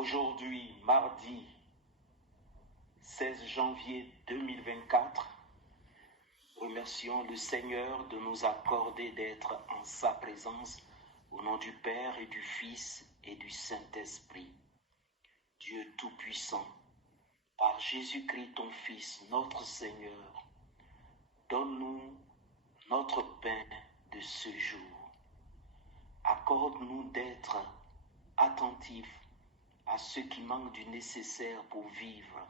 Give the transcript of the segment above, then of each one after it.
Aujourd'hui, mardi 16 janvier 2024, remercions le Seigneur de nous accorder d'être en sa présence au nom du Père et du Fils et du Saint-Esprit. Dieu Tout-Puissant, par Jésus-Christ ton Fils, notre Seigneur, donne-nous notre pain de ce jour. Accorde-nous d'être attentifs à ce qui manque du nécessaire pour vivre.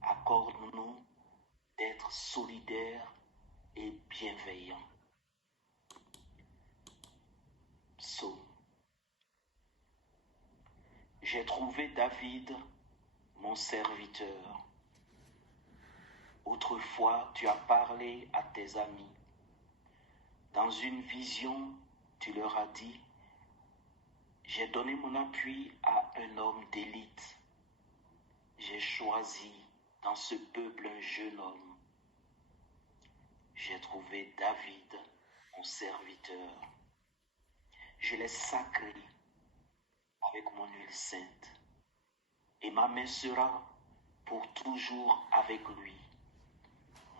Accorde-nous d'être solidaires et bienveillants. Psaume. J'ai trouvé David, mon serviteur. Autrefois, tu as parlé à tes amis. Dans une vision, tu leur as dit, j'ai donné mon appui à un homme d'élite. J'ai choisi dans ce peuple un jeune homme. J'ai trouvé David, mon serviteur. Je l'ai sacré avec mon huile sainte, et ma main sera pour toujours avec lui.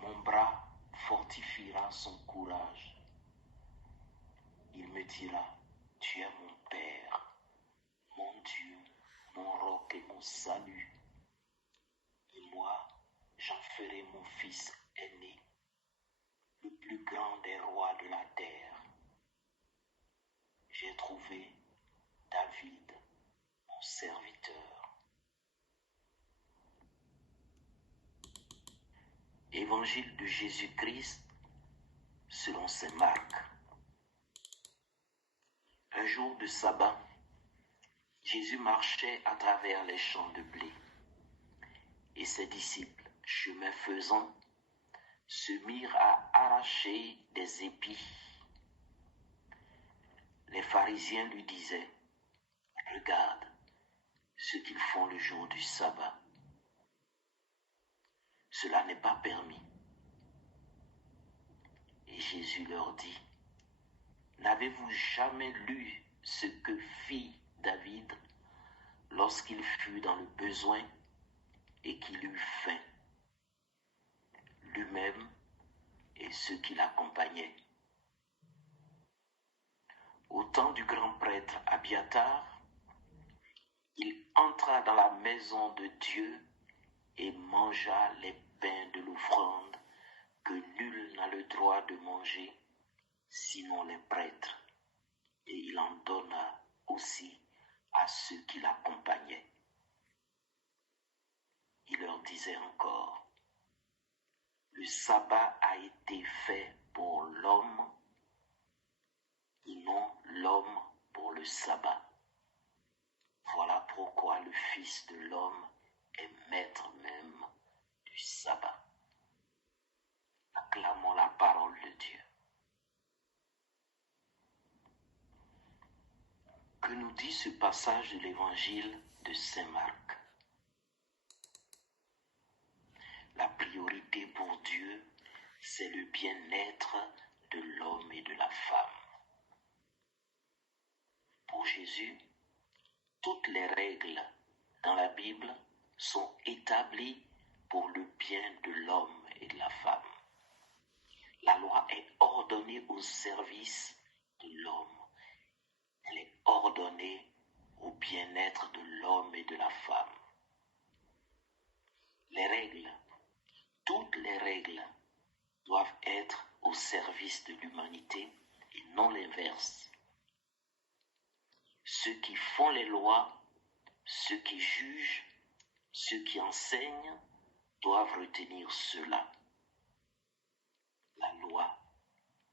Mon bras fortifiera son courage. Il me dira, tu es mon Père, mon Dieu, mon roc et mon salut. Et moi, j'en ferai mon fils aîné, le plus grand des rois de la terre. J'ai trouvé David, mon serviteur. Évangile de Jésus-Christ selon saint Marc. Un jour de sabbat, Jésus marchait à travers les champs de blé et ses disciples, chemin faisant, se mirent à arracher des épis. Les pharisiens lui disaient, regarde ce qu'ils font le jour du sabbat. Cela n'est pas permis. Et Jésus leur dit, n'avez-vous jamais lu ce que fit David lorsqu'il fut dans le besoin et qu'il eut faim, lui-même et ceux qui l'accompagnaient? Au temps du grand prêtre Abiatar, il entra dans la maison de Dieu et mangea les pains de l'offrande que nul n'a le droit de manger, sinon les prêtres, et il en donna aussi à ceux qui l'accompagnaient. Il leur disait encore, le sabbat a été fait pour l'homme et non l'homme pour le sabbat. Voilà pourquoi le Fils de l'homme est maître même du sabbat. Acclamons la parole de Dieu. Que nous dit ce passage de l'évangile de saint Marc? La priorité pour Dieu, c'est le bien-être de l'homme et de la femme. Pour Jésus, toutes les règles dans la Bible sont établies pour le bien de l'homme et de la femme. La loi est ordonnée au service de l'homme. Elle est ordonnée au bien-être de l'homme et de la femme. Les règles, toutes les règles doivent être au service de l'humanité et non l'inverse. Ceux qui font les lois, ceux qui jugent, ceux qui enseignent doivent retenir cela. La loi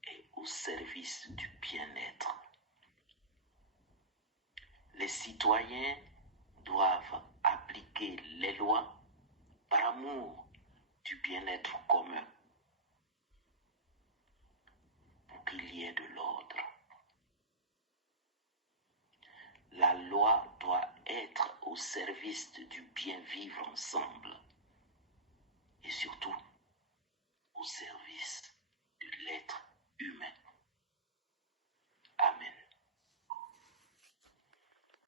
est au service du bien-être. Les citoyens doivent appliquer les lois par amour du bien-être commun pour qu'il y ait de l'ordre. La loi doit être au service du bien vivre ensemble et surtout au service de l'être humain.